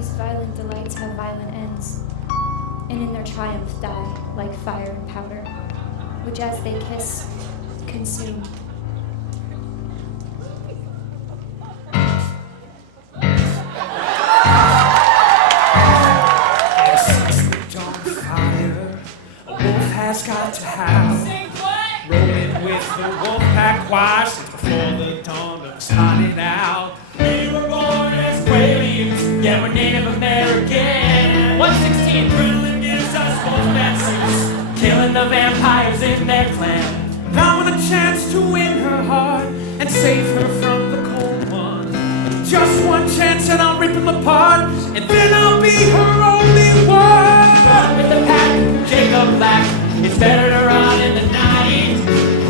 these violent delights have violent ends, and in their triumph die like fire and powder, which as they kiss, consume. Has got to have rolling with the wolf pack wire since before the dawn of started out. We were born as Quaaludes, yeah, we're Native American. 116 Krillin gives us wolfman suits, killing the vampires in their clan. And I want a chance to win her heart and save her from the cold one. Just one chance and I'll rip him apart, and then I'll be her only one. Run with the pack, Jacob Black. It's better to run in the night.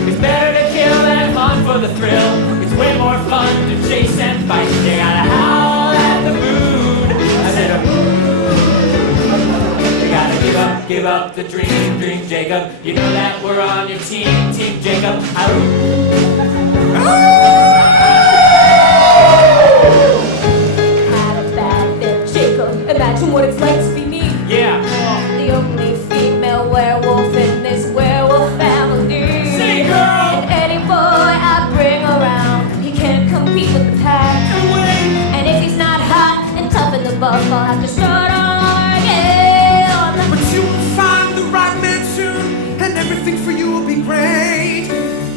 It's better to kill than hunt for the thrill. It's way more fun to chase and fight. You gotta howl at the moon. I said, you gotta give up the dream, Jacob. You know that we're on your team, Jacob. Had a bad bit, Jacob. Imagine what it's like to be me. Yeah. The only female werewolf in this werewolf family. Say, girl! And any boy I bring around, he can't compete with the pack. No way! And if he's not hot and tough in the buff, I'll have to start all again. But you will find the right man soon, and everything for you will be great.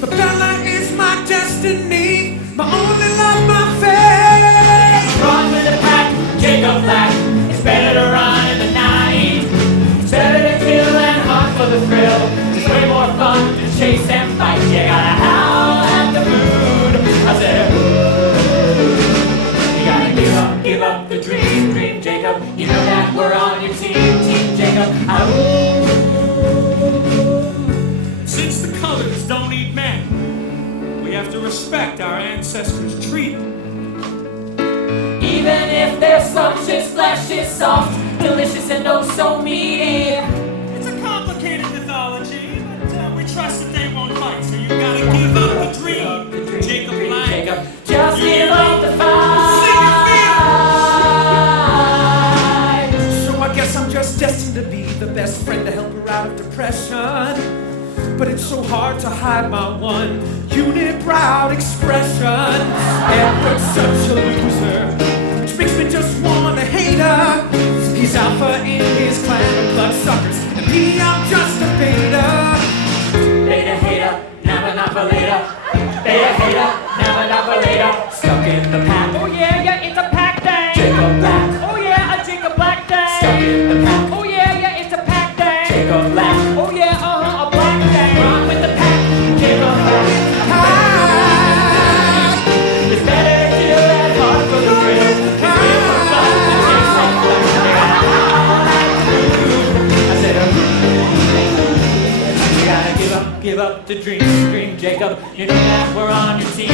But Bella is my destiny, my only love, my fate. Run with the pack, Jacob Black. It's better to run in the night. It's better to kill and hunt for the thrill. It's way more fun to chase and fight. You gotta howl at the moon. I said, you gotta give up the dream, Jacob. You know that we're on your team, Jacob. Since the colors don't eat men, we have to respect our ancestors' treatment. Even if their scrumptious flesh is soft, delicious and oh so meaty. It's a complicated mythology, but we trust that they won't fight, so you gotta give up the dream, Jacob Black. Just give up the fight. So I guess I'm just destined to be the best friend to help her out of depression. But it's so hard to hide my one unibrow expression. Edward's such a loser, which makes me just wanna hate her. He's alpha in his clan of bloodsuckers, and me, I'm just a beta. Beta hater, never not for later. Beta hater, never not for later. Stuck in the pack. Oh yeah, it's a pack day. Jacob Black. Oh yeah, a Jacob Black day. Stuck in the pack. Oh yeah, it's a pack day. Jacob Black. Oh yeah, a black day. Run with the pack. Jacob Black. It's better to kill that hard for the thrill. It's way more fun to chase and fight. You gotta howl at the moon. I said, you gotta give up the dream, Jacob. You know that we're on your team,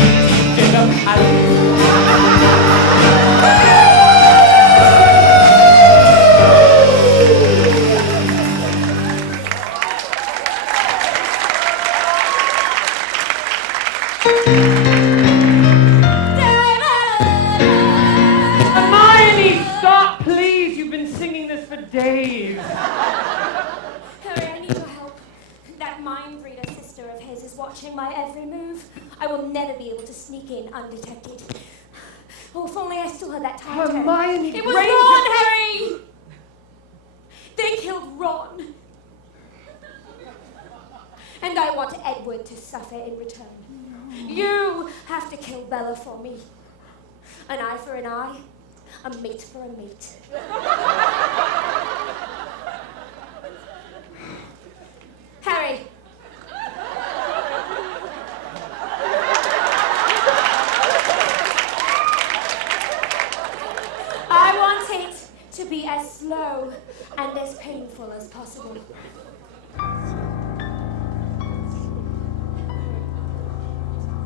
Jacob. Hermione, stop, please. You've been singing this for days. Harry, I need your help. That mind reader sister of his is watching my every move. I will never be able to sneak in undetected. Oh, if only I still had that time. Hermione It was Granger. Ron, Harry! They killed Ron. And I want Edward to suffer in return. You have to kill Bella for me. An eye for an eye, a mate for a mate. Harry. I want it to be as slow and as painful as possible.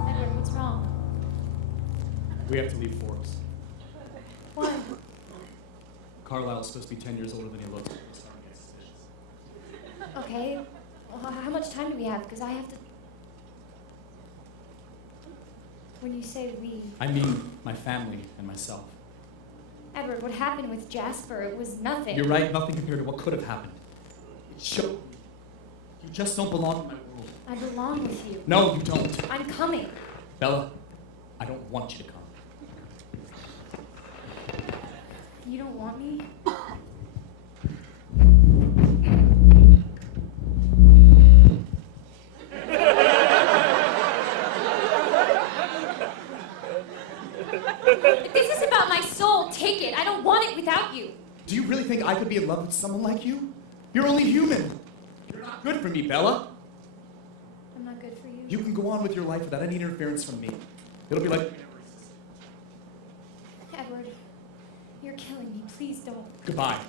Edward, what's wrong? We have to leave Forks. Why? Carlisle's supposed to be 10 years older than he looks. Okay, well, how much time do we have? Because I have to... When you say we... I mean my family and myself. Edward, what happened with Jasper? It was nothing. You're right, nothing compared to what could have happened. It showed me. You just don't belong in my world. I belong with you. No, you don't. I'm coming. Bella, I don't want you to come. You don't want me? If this is about my soul, take it. I don't want it without you. Do you really think I could be in love with someone like you? You're only human. You're not good for me, Bella. I'm not good for you. You can go on with your life without any interference from me. It'll be like... Edward, you're killing me. Please don't. Goodbye.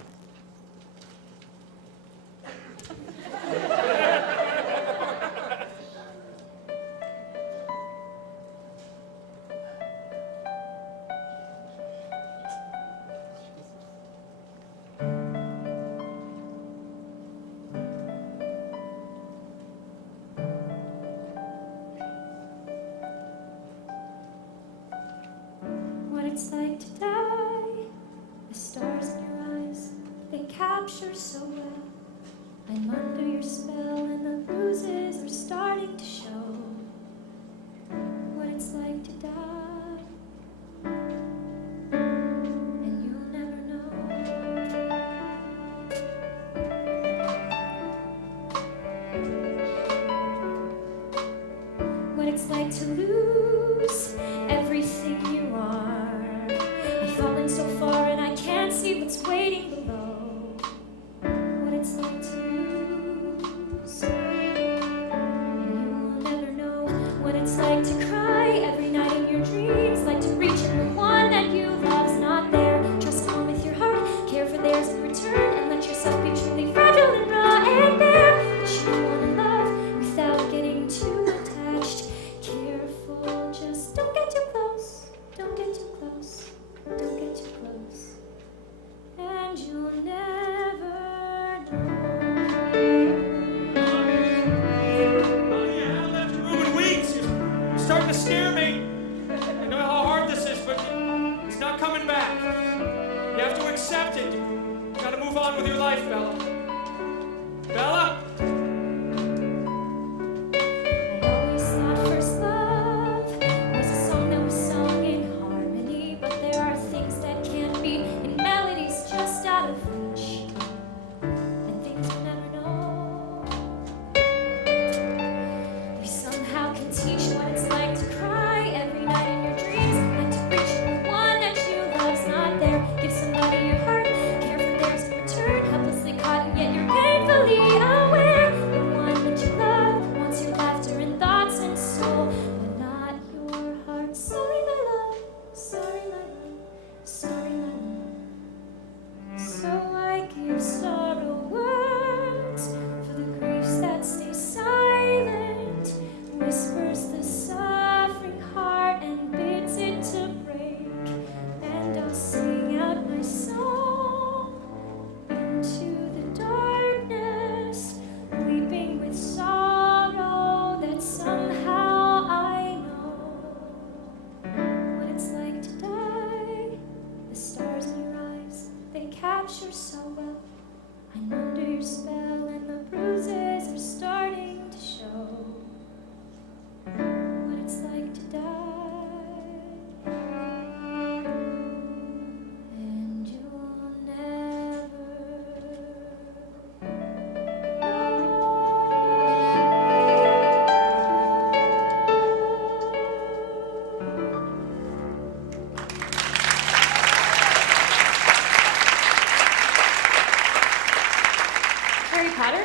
What it's like to die, the stars in your eyes, they capture so well. I'm under your spell and the bruises are starting to show. What it's like to die, and you'll never know. What it's like to lose everything you are. I've fallen so far and I can't see what's waiting below. What it's like to lose, and you'll never know. What it's like to cry every night in your dreams, like to reach and the one that you love's not there. Trust on with your heart, care for theirs in return, and let yourself be truly fragile and raw and bare. But you wanna love without getting too attached. Careful, just don't get too close. Don't get too close. Don't get too close. And you'll never know. Oh yeah, I left your room in weeks. You're starting to scare me. I know how hard this is, but it's not coming back. You have to accept it. You gotta move on with your life, Bella. Bella? I always thought first love was a song that was sung in harmony, but there are things that can't be in melodies just out of reach, and things we'll never know. We somehow can teach what it's like to cry every night in your dreams, and to reach for the one that you love's not there. Give somebody your heart, care for theirs in return, helplessly caught and yet you're painfully aware. The one that you love wants your laughter and thoughts and soul, but not your heart. Sorry, my love. Sorry, my love. Sorry, my love. So I give sorrow words for the griefs that stay silent. Whispers the suffering heart and bids it to break. And I'll sing out my song into the darkness, weeping with sorrow that somehow I know what it's like to die. The stars in your eyes, they capture so well. I'm under your spell and the bruises are starting to show what it's like to die, and you'll never Harry Potter?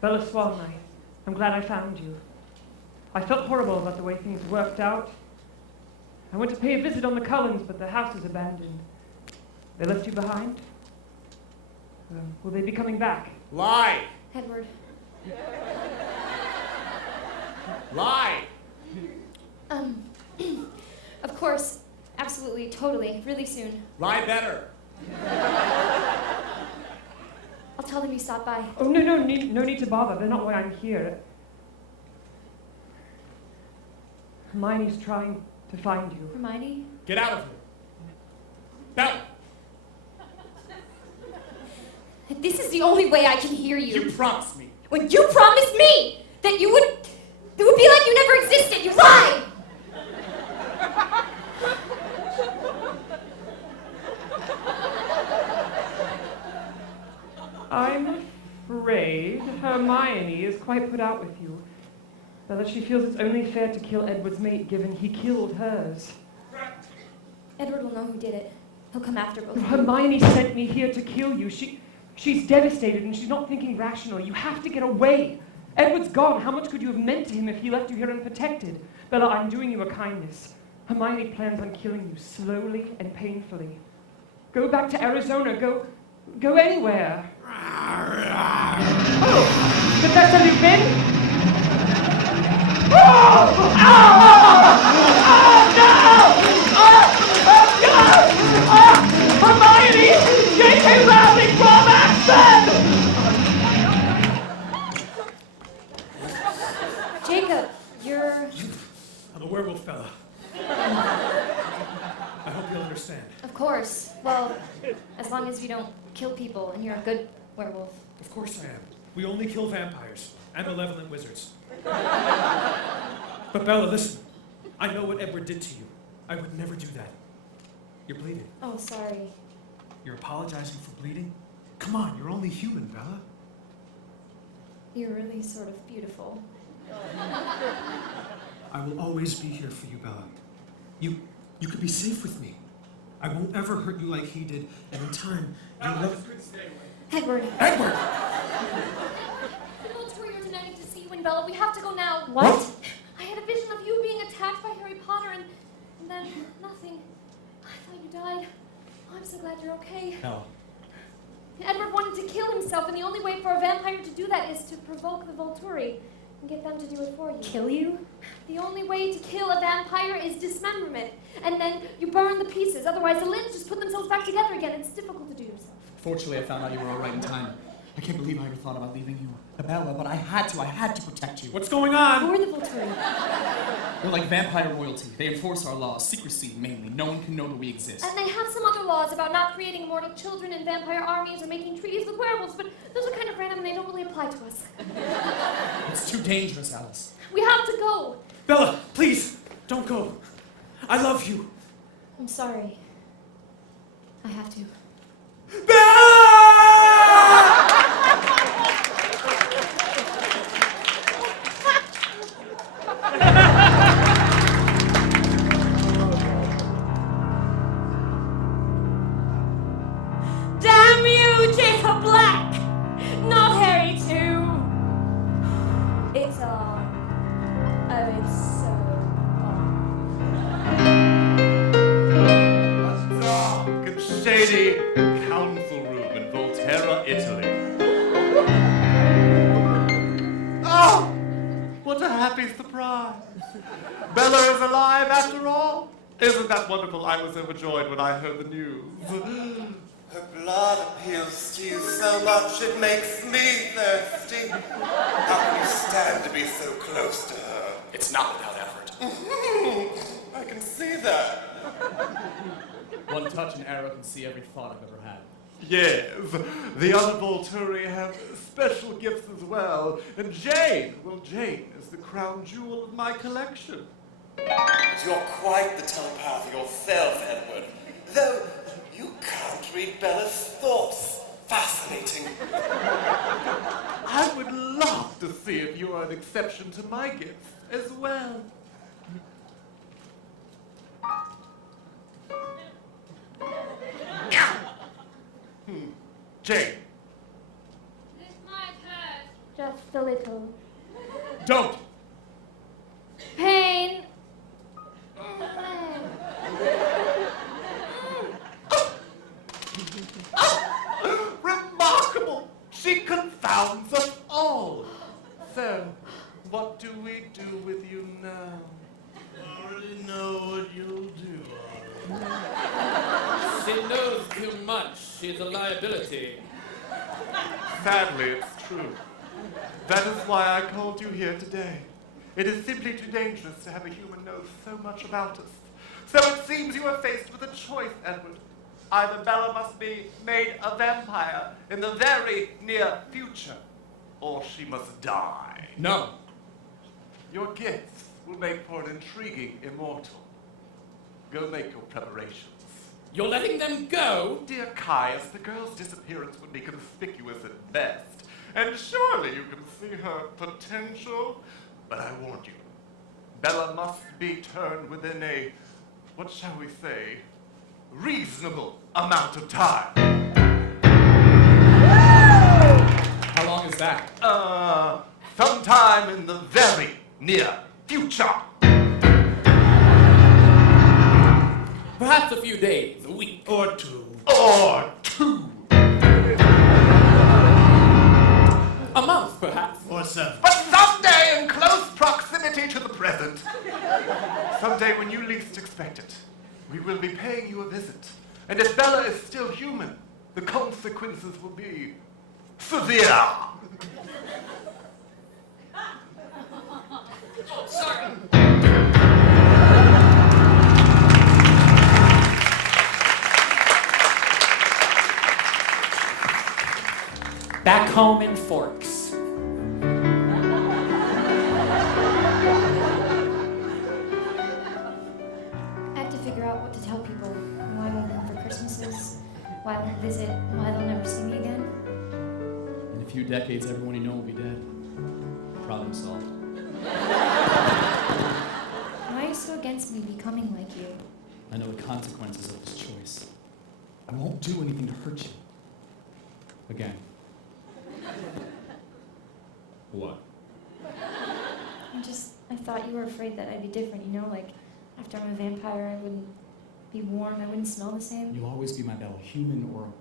Bella Swan, I'm glad I found you. I felt horrible about the way things worked out. I went to pay a visit on the Cullens, but the house is abandoned. They left you behind? Will they be coming back? Lie! Edward. Lie! Of course, absolutely, totally, really soon. Lie better. I'll tell them you stopped by. Oh, no need to bother. They're not why I'm here. Hermione's trying to find you. Hermione? Get out of here. Bella! This is the only way I can hear you. You promised me. When you promised me that it would be like you never existed. You lied! I'm afraid Hermione is quite put out with you. Bella, she feels it's only fair to kill Edward's mate, given he killed hers. Edward will know who did it. He'll come after both of you. Hermione sent me here to kill you. She's devastated and she's not thinking rationally. You have to get away. Edward's gone. How much could you have meant to him if he left you here unprotected? Bella, I'm doing you a kindness. Hermione plans on killing you slowly and painfully. Go back to Arizona. Go anywhere. Oh, but that's how you've been? Oh! Oh! Oh, no! Oh, no! Oh, Hermione! J.K. Rowling from Accent! Jacob, you're... I'm a werewolf, Bella. I hope you'll understand. Of course. Well, as long as you don't kill people and you're a good werewolf. Of course I am. We only kill vampires and malevolent wizards. But Bella, listen. I know what Edward did to you. I would never do that. You're bleeding. Oh, sorry. You're apologizing for bleeding? Come on, you're only human, Bella. You're really sort of beautiful. I will always be here for you, Bella. You could be safe with me. I won't ever hurt you like he did, and in time, you'll love... Edward. Edward! The notes were you're demanding to see you and Bella. We have to go now. What? I had a vision of you being attacked by Harry Potter and then nothing. I thought you died. Oh, I'm so glad you're okay. Bella. Edward wanted to kill himself, and the only way for a vampire to do that is to provoke the Volturi and get them to do it for you. Kill you? The only way to kill a vampire is dismemberment, and then you burn the pieces. Otherwise, the limbs just put themselves back together again. It's difficult to do yourself. Fortunately, I found out you were all right in time. I can't believe I ever thought about leaving you, Bella, but I had to protect you. What's going on? Who are the Volturi? We're like vampire royalty. They enforce our laws, secrecy mainly. No one can know that we exist. And they have some other laws about not creating immortal children in vampire armies or making treaties with werewolves, but those are kind of random and they don't really apply to us. It's too dangerous, Alice. We have to go. Bella, please, don't go. I love you. I'm sorry. I have to. Damn you, Jacob Black! Not Harry too! It's on. Oh, it's so A dark and shady council room in Volterra, Italy. Oh, what a happy surprise. Bella is alive after all. Isn't that wonderful? I was overjoyed when I heard the news. Her blood appeals to you so much it makes me thirsty. How can you stand to be so close to her? It's not without effort. I can see that. One touch and arrow can see every thought I've ever had. Yes, the other Volturi have special gifts as well. And Jane is the crown jewel of my collection. But you're quite the telepath yourself, Edward. Though you can't read Bella's thoughts. Fascinating. I would love to see if you are an exception to my gifts as well. Jane, This might hurt. Just a little. don't! Pain. Remarkable! She confounds us all. So, what do we do with you now? I already know what you'll do. She knows too much. She's a liability. Sadly, it's true. That is why I called you here today. It is simply too dangerous to have a human know so much about us. So it seems you are faced with a choice, Edward. Either Bella must be made a vampire in the very near future, or she must die. No. Your gifts will make for an intriguing immortal. Go make your preparations. You're letting them go? Dear Caius, the girl's disappearance would be conspicuous at best, and surely you can see her potential. But I warned you, Bella must be turned within a, what shall we say, reasonable amount of time. How long is that? Sometime in the very near future. Perhaps a few days, a week. Or two. Or two. A month, perhaps. Or 7. But someday in close proximity to the present. Someday when you least expect it, we will be paying you a visit. And if Bella is still human, the consequences will be severe. Sorry. Back home in Forks. I have to figure out what to tell people. Why I won't home for Christmases, why I won't visit, why they'll never see me again. In a few decades, everyone you know will be dead. Problem solved. Why are you so against me becoming like you? I know the consequences of this choice. I won't do anything to hurt you. Again. What? I thought you were afraid that I'd be different, you know? Like, after I'm a vampire, I wouldn't be warm, I wouldn't smell the same. You'll always be my Bella, human or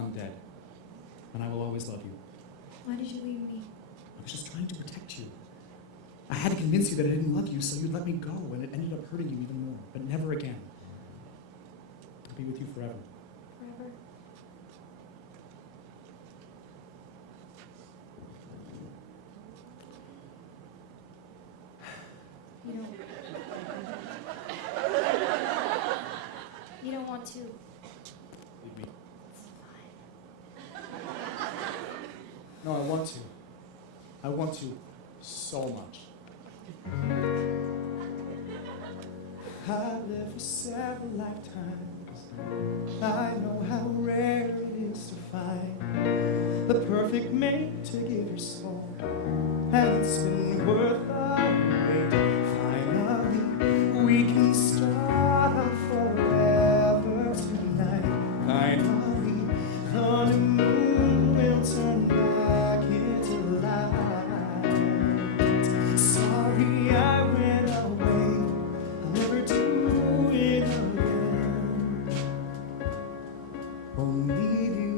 undead. And I will always love you. Why did you leave me? I was just trying to protect you. I had to convince you that I didn't love you, so you'd let me go, and it ended up hurting you even more. But never again. I'll be with you forever. Forever? You don't want to. Leave me. No, I want to. I want to so much. I've lived for several lifetimes. I know how rare it is to find the perfect mate to give your soul. And it's been worth the wait. Finally, we can start out forever tonight. Finally, the new moon will turn back into light. Sorry I went away, I'll never do it again. Won't leave you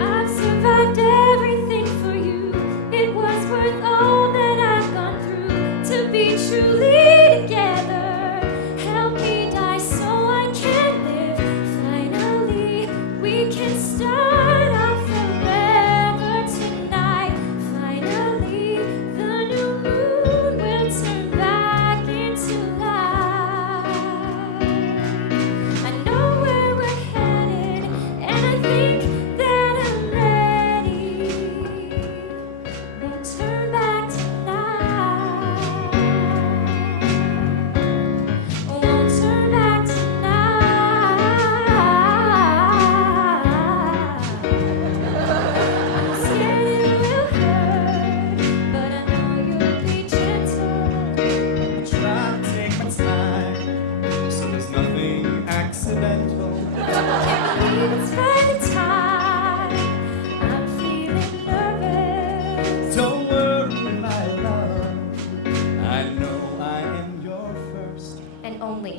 I've survived everything for you. It was worth all that I've gone through to be truly together. Help me die so I can live. Finally, we can start out forever tonight. Finally, the new moon will turn back into light. I know where we're headed, and I think that I'm ready. Won't turn back tonight. Won't turn back tonight. I'm scared it will hurt, but I know you'll be gentle. I try to take my time, so there's nothing accidental. Can't believe it's finally time. I'm feeling nervous. Don't worry, my love. I know I am your first. And only.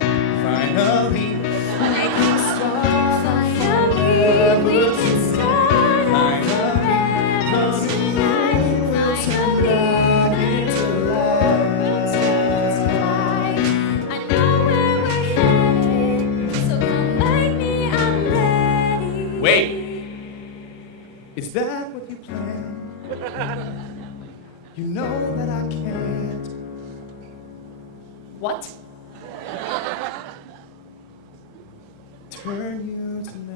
Finally, we can start. Finally, we can start out Finally, forever the tonight. moon will turn back into light. I know where we're headed, so come back. Is that what you planned? You know that I can't. What? Turn you tonight.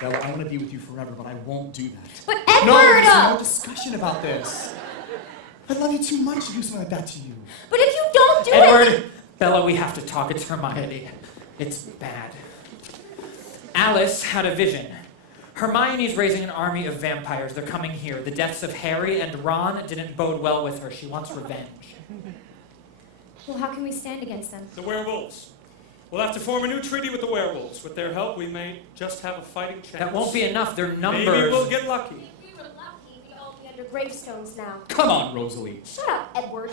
Bella, I want to be with you forever, but I won't do that. But Edward! No, there's no discussion about this. I love you too much to do something like that to you. But if you don't do Edward! it... Bella, we have to talk. It's Hermione. It's bad. Alice had a vision. Hermione's raising an army of vampires. They're coming here. The deaths of Harry and Ron didn't bode well with her. She wants revenge. Well, how can we stand against them? The werewolves. We'll have to form a new treaty with the werewolves. With their help, we may just have a fighting chance. That won't be enough. Their numbers. Maybe we'll get lucky. If we were lucky, we'd all be under gravestones now. Come on, Rosalie. Shut up, Edward.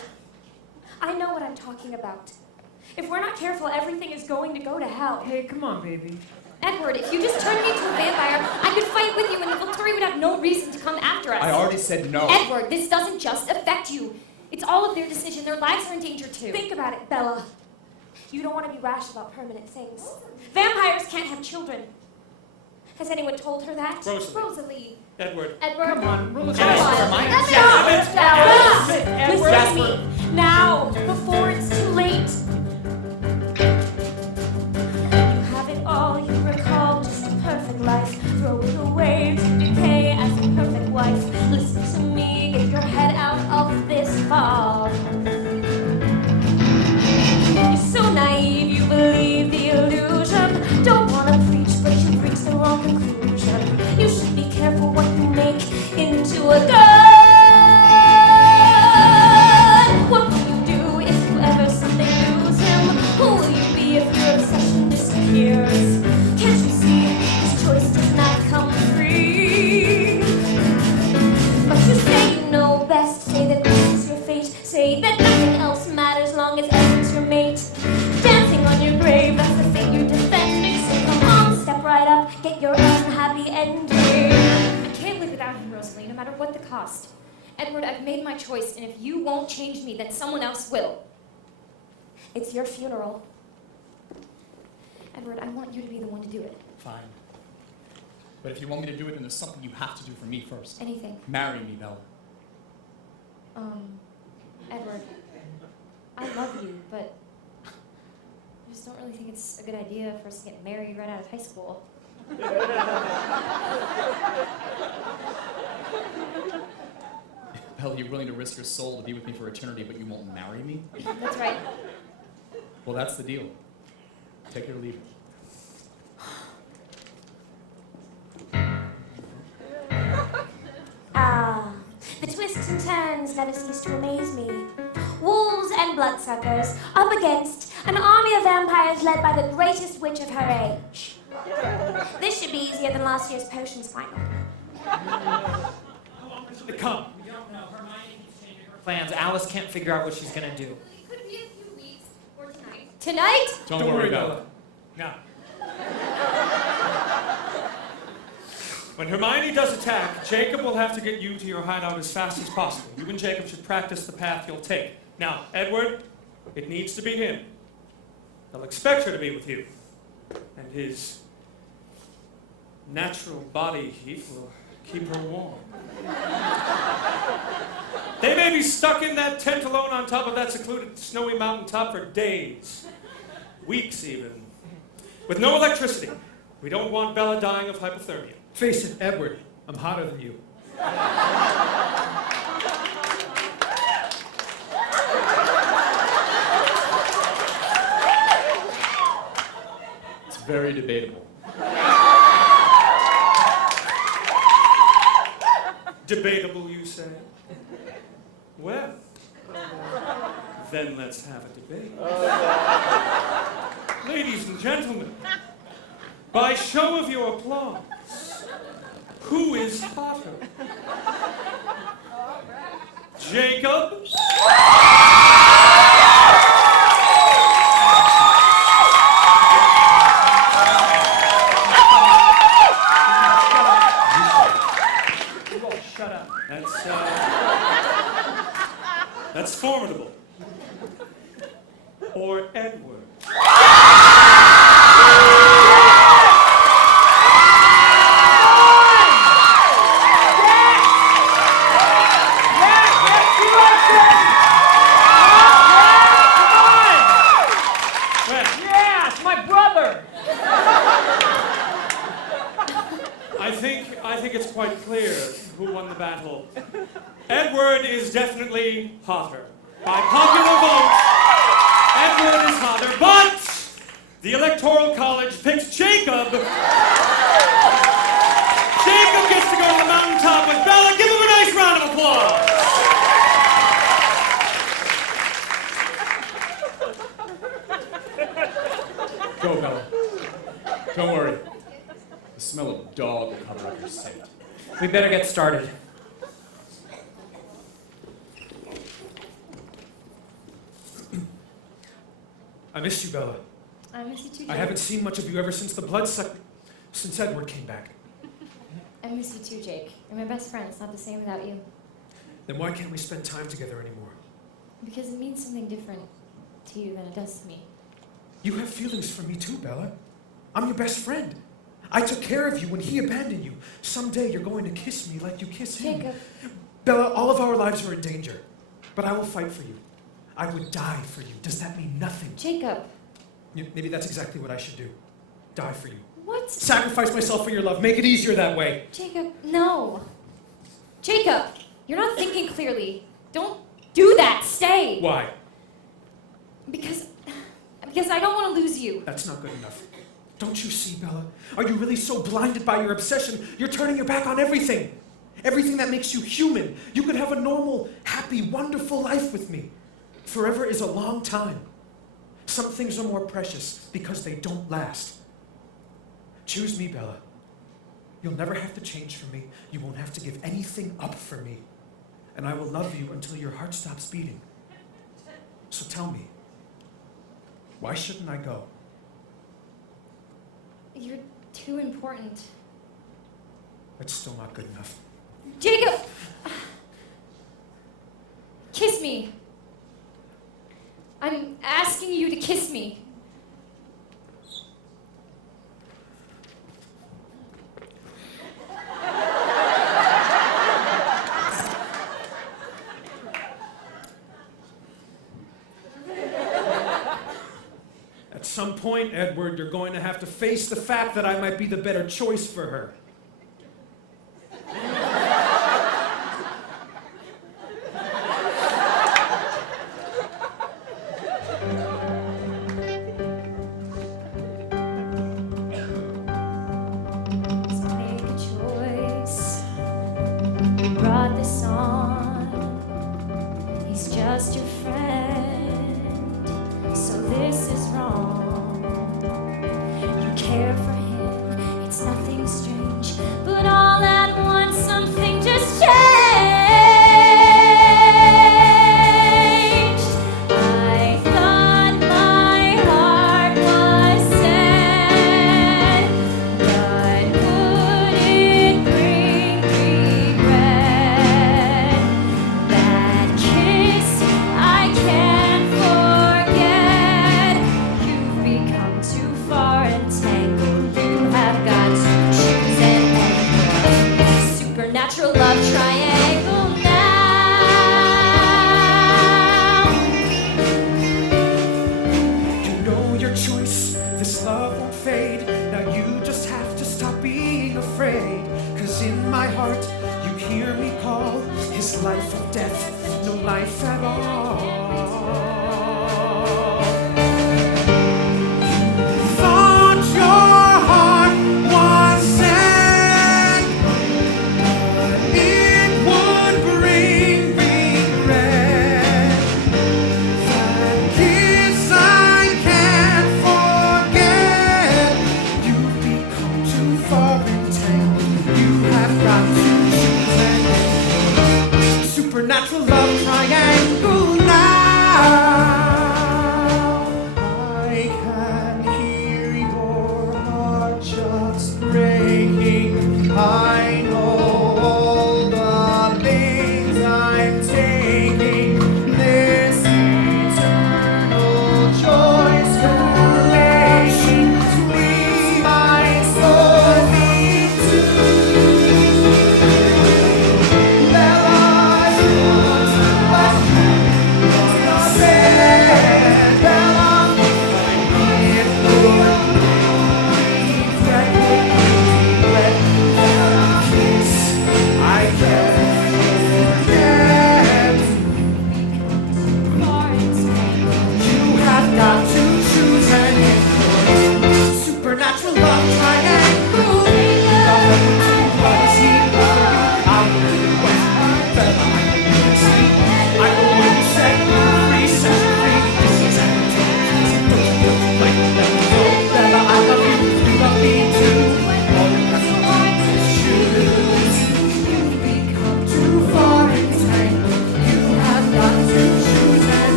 I know what I'm talking about. If we're not careful, everything is going to go to hell. Hey, come on, baby. Edward, if you just turned me into a vampire, I could fight with you and the Volturi would have no reason to come after us. I already said no. Edward, this doesn't just affect you. It's all of their decision. Their lives are in danger too. Think about it, Bella. You don't want to be rash about permanent things. Vampires can't have children. Has anyone told her that? Rosalie. Rosalie. Edward. Edward. Come on, Alice, Rosalie. Hermione, Let me Jasper. out. Alice, Listen Jasper. to me. Now, before it's too late. You have it all, you recall just a perfect life. Throw it away to decay as a perfect wife. Listen to me, get your head out of this fog. You're so naive, you believe the illusion. Don't want to preach, but you've reached the wrong conclusion. You should be careful what you make into a gun. What will you do if you ever someday lose him? Who will you be if your obsession disappears? Can't you see this choice does not come free? But you say you know best, say that this is your fate, say that nothing else matters long as Edward's your mate. Dancing on your grave, that's the fate you're defending. So come on, step right up, get your unhappy ending. I can't live without him, Rosalie, no matter what the cost. Edward, I've made my choice, and if you won't change me, then someone else will. It's your funeral. Edward, I want you to be the one to do it. Fine. But if you want me to do it, then there's something you have to do for me first. Anything. Marry me, Bella. Edward, I love you, but I just don't really think it's a good idea for us to get married right out of high school. Bella, you're willing to risk your soul to be with me for eternity, but you won't marry me? That's right. Well, that's the deal. Take it or leave it. The twists and turns never cease to amaze me. Wolves and bloodsuckers up against an army of vampires led by the greatest witch of her age. This should be easier than last year's potions final. How long is it to come? We don't know. Hermione keeps changing her plans. Alice can't figure out what she's gonna do. It could be a few weeks or tonight. Tonight? Don't worry about it. Now. When Hermione does attack, Jacob will have to get you to your hideout as fast as possible. You and Jacob should practice the path you'll take. Now, Edward, it needs to be him. They'll expect her to be with you. And his natural body heat will keep her warm. They may be stuck in that tent alone on top of that secluded snowy mountaintop for days, weeks even, with no electricity. We don't want Bella dying of hypothermia. Face it, Edward, I'm hotter than you. It's very debatable. Debatable, you say? Well, then let's have a debate. Ladies and gentlemen, by show of your applause, who is hotter? Jacob? You all shut up. That's formidable. Or Edward. I think it's quite clear who won the battle. Edward is definitely hotter. By popular vote, Edward is hotter, but the Electoral College picks Jacob. Jacob gets to go to the mountaintop with Bella. Give him a nice round of applause. Go, Bella. Don't worry. The smell of dog will cover up your scent. We better get started. I missed you, Bella. I miss you too, Jake. I haven't seen much of you ever since since Edward came back. I miss you too, Jake. You're my best friend. It's not the same without you. Then why can't we spend time together anymore? Because it means something different to you than it does to me. You have feelings for me too, Bella. I'm your best friend. I took care of you when he abandoned you. Someday you're going to kiss me like you kiss him. Jacob. Bella, all of our lives are in danger, but I will fight for you. I would die for you. Does that mean nothing? Jacob. Maybe that's exactly what I should do. Die for you. What? Sacrifice myself for your love. Make it easier that way. Jacob, no. Jacob, you're not thinking clearly. Don't do that. Stay. Why? Because I don't want to lose you. That's not good enough. Don't you see, Bella? Are you really so blinded by your obsession, you're turning your back on everything? Everything that makes you human. You could have a normal, happy, wonderful life with me. Forever is a long time. Some things are more precious because they don't last. Choose me, Bella. You'll never have to change for me. You won't have to give anything up for me. And I will love you until your heart stops beating. So tell me, why shouldn't I go? You're too important. That's still not good enough. Jacob! Kiss me. I'm asking you to kiss me. At some point, Edward, you're going to have to face the fact that I might be the better choice for her. So make a choice. You brought this on. He's just your friend. So this is wrong. You care for him, it's nothing strange. But all at once something just changed. I thought my heart was set, but would it bring regret? That kiss I can't forget. You've become too far entangled. You have got to choose an angle. Supernatural love triangle now. You know your choice, this love won't fade. Now you just have to stop being afraid. 'Cause in my heart, you hear me call his life of death, no life at all. You thought your heart was set, but it would bring regret. That kiss I can't forget. You've become too far entangled. You have got to choose an angle. Supernatural love triangle now.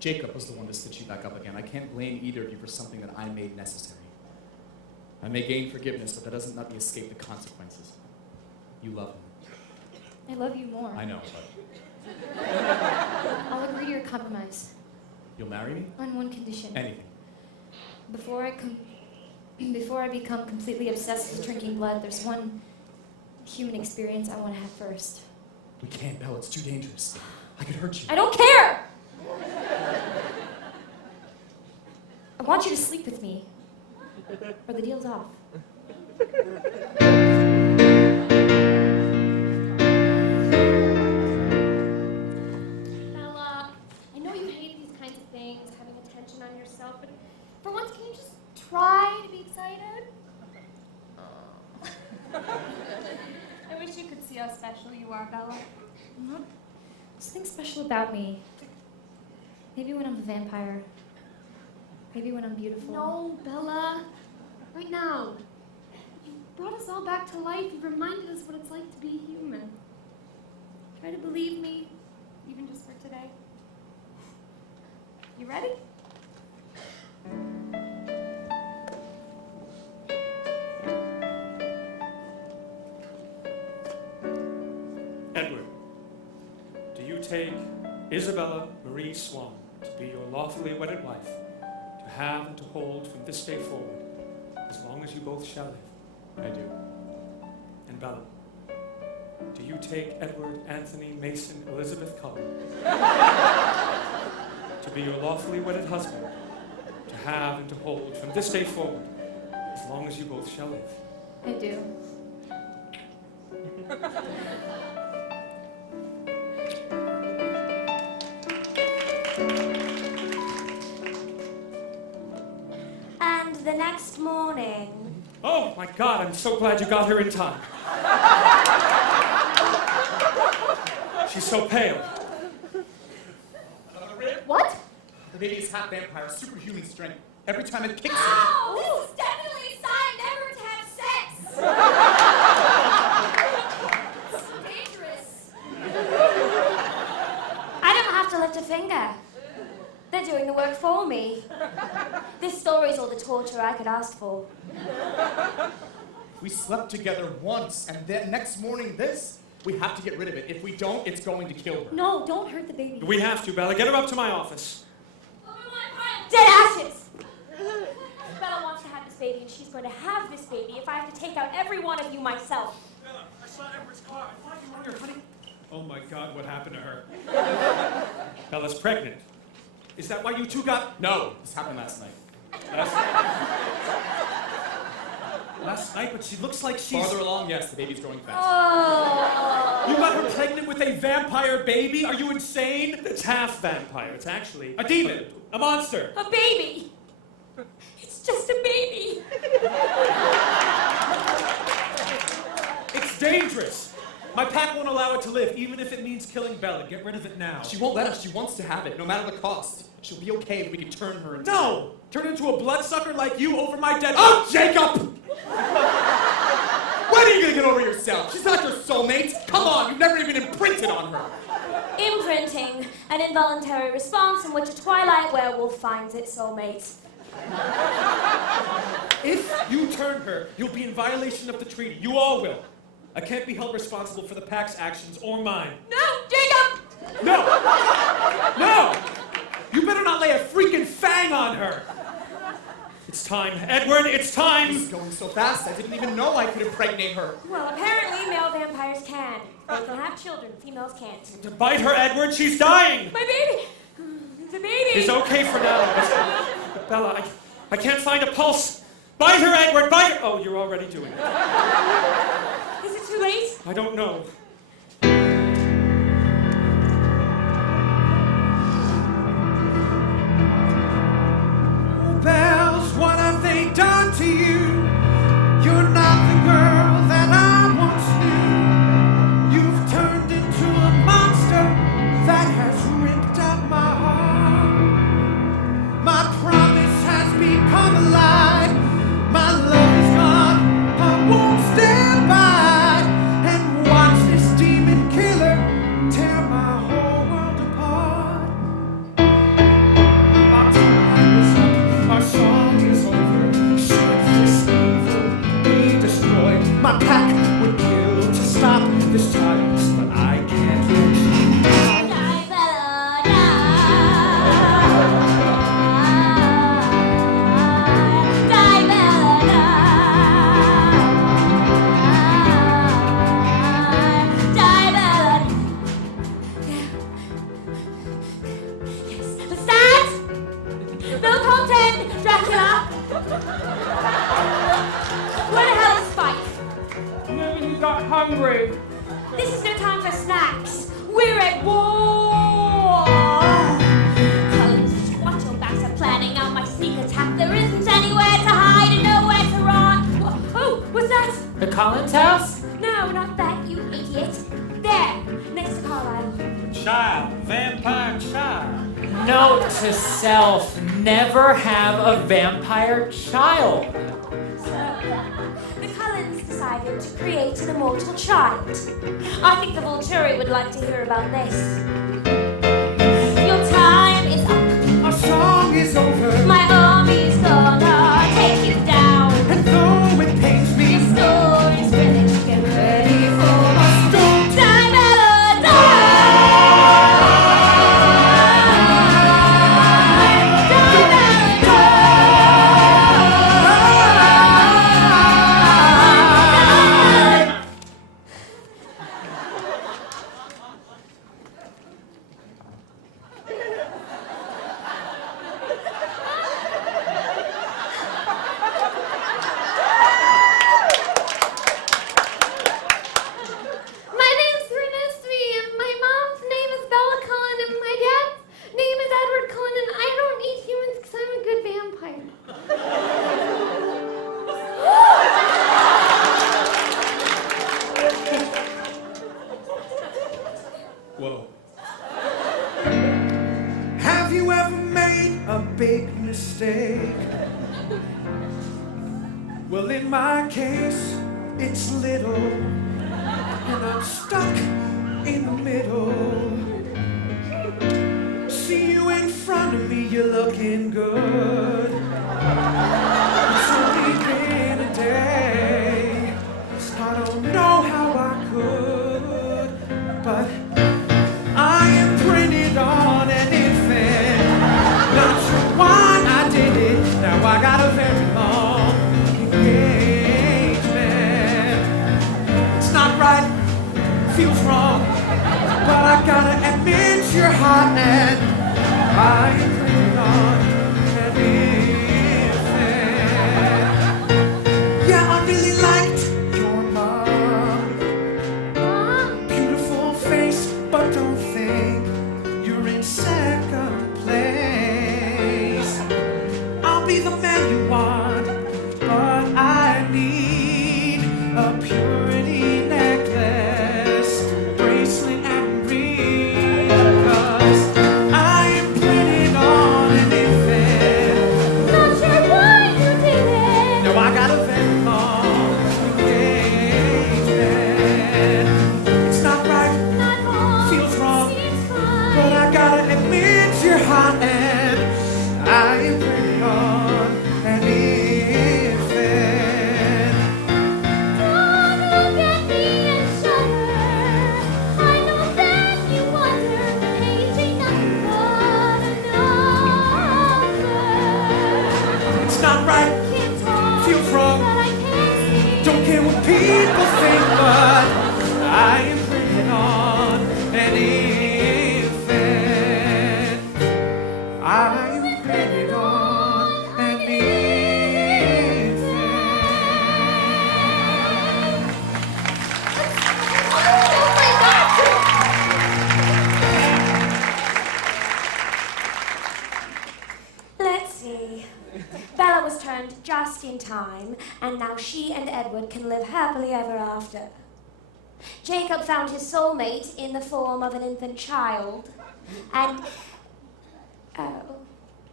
Jacob was the one to stitch you back up again. I can't blame either of you for something that I made necessary. I may gain forgiveness, but that doesn't let me escape the consequences. You love him. I love you more. I know, but I'll agree to your compromise you'll marry me? on one condition. Anything. Before I become completely obsessed with drinking blood, there's one human experience I want to have first. We can't, Belle. It's too dangerous. I could hurt you. I don't care! I want you to sleep with me, or the deal's off. Bella, I know you hate these kinds of things, having attention on yourself, but for once, can you just try to be excited? I wish you could see how special you are, Bella. There's something special about me. Maybe when I'm a vampire. Maybe when I'm beautiful. No, Bella. Right now. You brought us all back to life. You reminded us what it's like to be human. Try to believe me, even just for today. You ready? Edward, do you take Isabella Marie Swan to be your lawfully wedded wife, to have and to hold from this day forward, as long as you both shall live? I do. And Bella, do you take Edward Anthony Mason Elizabeth Cullen to be your lawfully wedded husband, to have and to hold from this day forward, as long as you both shall live? I do. And the next morning. Oh my God, I'm so glad you got here in time. She's so pale. Another rib? What? The baby is half vampire, superhuman strength. Every time it kicks Oh, this is definitely a sign never to have sex. It's dangerous. I don't have to lift a finger. They're doing the work for me. This story's all the torture I could ask for. We slept together once, and then next morning this? We have to get rid of it. If we don't, it's going to kill her. No, don't hurt the baby. We have to, Bella. Get her up to my office. Dead ashes! Bella wants to have this baby, and she's going to have this baby if I have to take out every one of you myself. Bella, I saw Edward's car. I thought you were here, honey. Oh my God, what happened to her? Bella's pregnant. Is that why you two got... No, this happened last night. Last night, but she looks like she's... Farther along, yes, the baby's growing fast. Oh. You got her pregnant with a vampire baby? Are you insane? It's half vampire. It's actually a demon. A monster. A baby. It's just a baby. It's dangerous. My pack won't allow it to live, even if it means killing Bella. Get rid of it now. She won't let us. She wants to have it, no matter the cost. She'll be okay if we can turn her into... No! Turn into a bloodsucker like you over my dead... Oh, Jacob! When are you gonna get over yourself? She's not your soulmate. Come on, you've never even imprinted on her. Imprinting, an involuntary response in which a Twilight werewolf finds its soulmate. If you turn her, you'll be in violation of the treaty. You all will. I can't be held responsible for the pack's actions or mine. No, Jacob! No! No! You better not lay a freaking fang on her! It's time, Edward, it's time! This is going so fast, I didn't even know I could impregnate her. Well, apparently male vampires can. They can have children, females can't. To bite her, Edward, she's dying! My baby! The baby! It's okay for now, but Bella, I can't find a pulse. Bite her, Edward, bite her! Oh, you're already doing it. Is it too late? I don't know. Bells, what have they done to you? You're not the girl that I once knew. You've turned into a monster that has ripped out my heart. My promise has become a lie. My love is gone. I won't stand by and watch this Where the hell is Spike? Maybe he got hungry. This is no time for snacks. We're at war. Collins, watch your backs are planning out my sneak attack. There isn't anywhere to hide and nowhere to run. Oh, what's that? The Collins house? No, not that, you idiot. There, next to Carlisle. Child, vampire child. Note to self, never have a vampire child. The Cullens decided to create an immortal child. I think the Volturi would like to hear about this. Your time is up. Our song is over. My army's gonna take you down. And though it pains me, Your story's finished. Get ready for my don't time at a My name's Renestri, and my mom's name is Bella Cullen, and my dad's name is Edward Cullen, and I don't eat humans because I'm a good vampire. Whoa. Have you ever made a big mistake? Well, in my case, it's little, and I'm stuck in the middle. See you in front of me, you're looking good. It's only been a day. I don't know how I could, but I am printed on anything. Not sure why I did it. Now I got a very long engagement. It's not right, feels wrong, but I gotta admit you're hot and I am printed on anything. Yeah, I really liked your mom. Beautiful face, but don't think you're in second place. I'll be the man you want, but I need a purity necklace, bracelet, and ring. 'Cause I am printed on anything. Not sure why you did it. No, I got a very long engagement. It's not right, Not wrong. feels wrong, Seems fine. but I gotta admit you're hot and I am printed on anything. Don't look at me and shudder. I know that you wonder, but age ain't nothing but a number. It's not right, Can't talk, feels wrong, but I can't see. don't care what people think, but I am printed on anything. I am printed on anything. Oh my God! Let's see. Bella was turned just in time, and now she and Edward can live happily ever after. Jacob found his soulmate in the form of an infant child, and... Oh,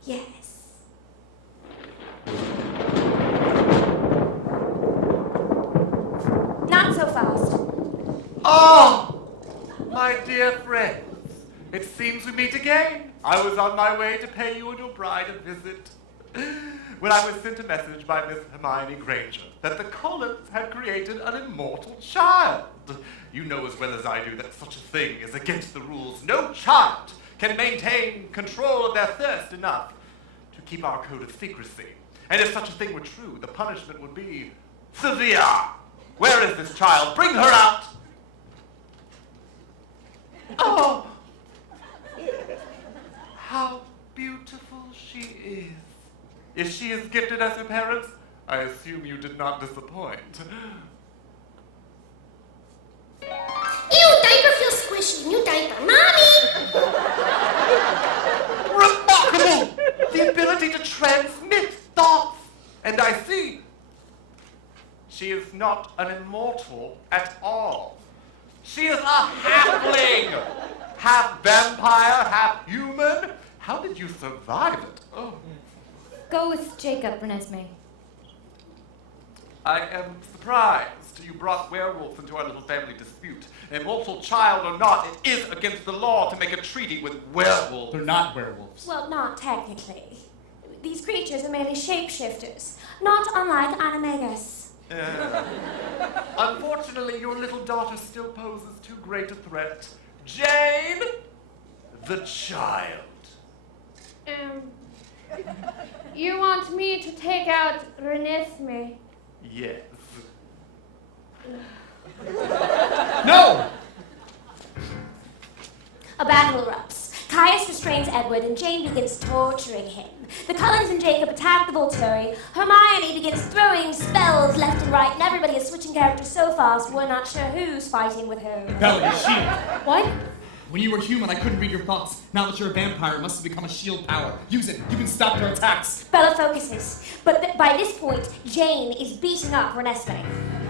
yes. Not so fast. Oh, my dear friends, it seems we meet again. I was on my way to pay you and your bride a visit when I was sent a message by Miss Hermione Granger that the Cullens had created an immortal child. You know as well as I do that such a thing is against the rules. No child can maintain control of their thirst enough to keep our code of secrecy. And if such a thing were true, the punishment would be severe. Where is this child? Bring her out! Oh! How beautiful she is. If she is gifted as her parents, I assume you did not disappoint. Ew, diaper feels squishy. New diaper. Mommy! Remarkable! The ability to transmit thoughts! And I see she is not an immortal at all. She is a halfling! Half vampire, half human. How did you survive it? Oh. Go with Jacob, Renesmee. I am surprised you brought werewolves into our little family dispute. Immortal child or not, it is against the law to make a treaty with werewolves. They're not werewolves. Well, not technically. These creatures are merely shapeshifters, not unlike animagus. Unfortunately, your little daughter still poses too great a threat. Jane, the child. You want me to take out Renesmee? Yes. No! A battle erupts. Caius restrains Edward and Jane begins torturing him. The Cullens and Jacob attack the Volturi. Hermione begins throwing spells left and right, and everybody is switching characters so fast we're not sure who's fighting with who. Bella, shield. What? When you were human, I couldn't read your thoughts. Now that you're a vampire, it must have become a shield power. Use it. You can stop their attacks. Bella focuses, but by this point, Jane is beating up Renesmee.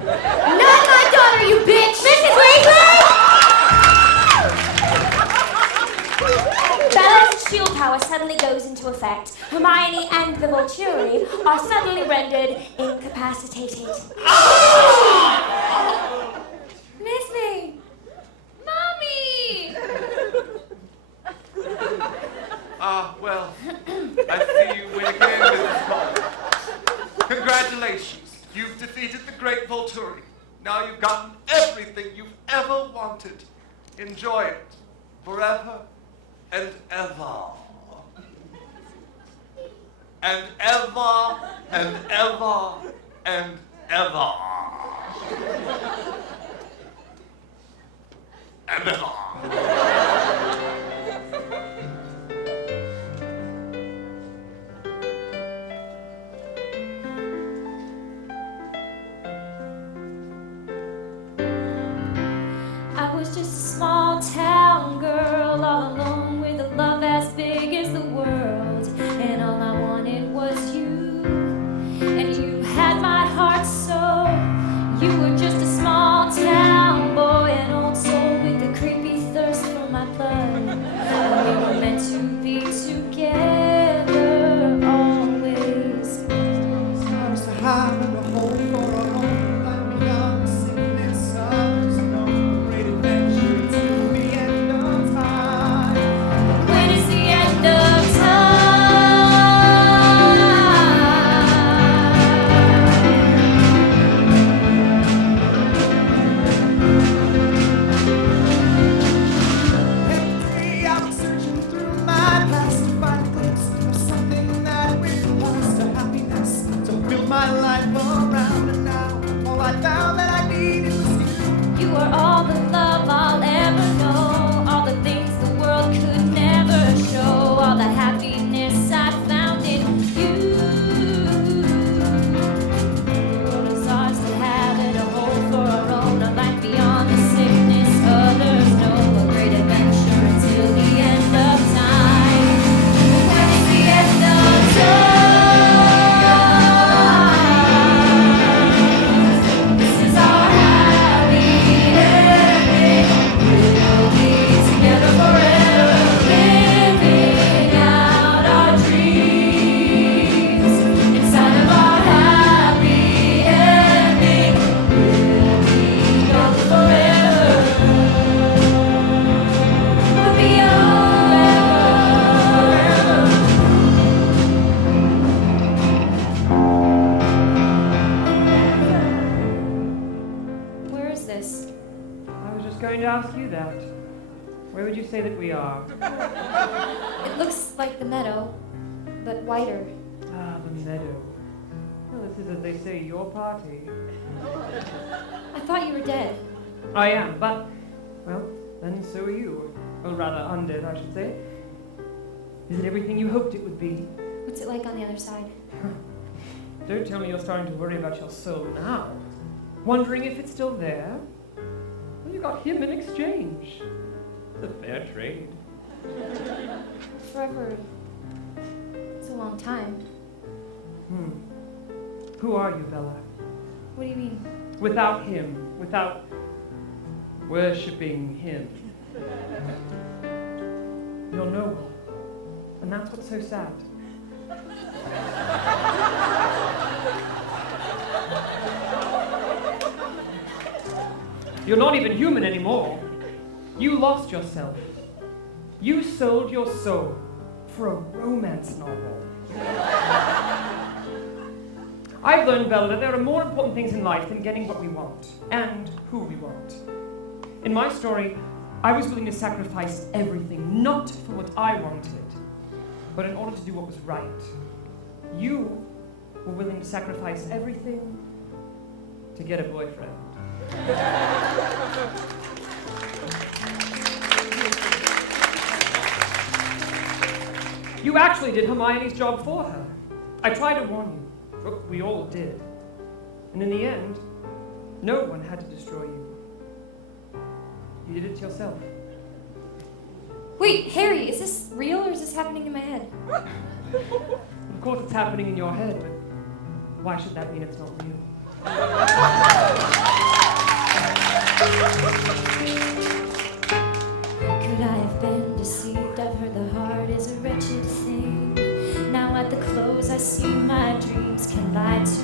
Not my daughter, you bitch! Mrs. Weasley! Bella's shield power suddenly goes into effect. Hermione and the Volturi are suddenly rendered incapacitated. Renesmee! Mommy! Well, I see you win again, Mrs. Potter. Congratulations. You've defeated the great Volturi. Now you've gotten everything you've ever wanted. Enjoy it. Forever and ever. And ever and ever and ever. And ever. I was just a small town girl, all alone with a love as big as the world. And all I wanted was you, and you had my heart so. You were just a small town boy, an old soul with a creepy thirst for my blood. We were meant to be together always. Stars to hide and a hole for a home, like beyond the sickness others know. Great adventure to the end of time. When is the end of time? Every day I was searching through my past to find a glimpse of something that really lost a happiness to build my life around. And now all I found that I needed was you. You are all the love I'll ever know, all the things the world could never show, all the happiness I found in you. The world is ours to have it, a home for our own, a life beyond the sickness others know, a great adventure until the end of time. When is the end of time? This is our happy ending. We'll be together forever, living out our dreams. Inside of our happy ending, we'll be young forever. We'll be young forever. Where is this? I was just going to ask you that. Where would you say that we are? It looks like the meadow, but whiter. Ah, the meadow. Well, this is, as they say, your party. I thought you were dead. I am, but, well, then so are you. Or rather, undead, I should say. Is it everything you hoped it would be? What's it like on the other side? Don't tell me you're starting to worry about your soul now. Wondering if it's still there? Well, you got him in exchange. It's a fair trade. Forever. It's a long time. Who are you, Bella? What do you mean? Without him, without worshipping him. You're no one. And that's what's so sad. You're not even human anymore. You lost yourself. You sold your soul for a romance novel. I've learned, Bella, that there are more important things in life than getting what we want and who we want. In my story, I was willing to sacrifice everything, not for what I wanted, but in order to do what was right. You were willing to sacrifice everything to get a boyfriend. You actually did Hermione's job for her. I tried to warn you. Look, we all did. And in the end, no one had to destroy you. You did it yourself. Wait, Harry, is this real or is this happening in my head? Of course it's happening in your head, but why should that mean it's not real? Could I have been deceived? I've heard the heart is a wretched thing. Now at the close I see my dreams can lie to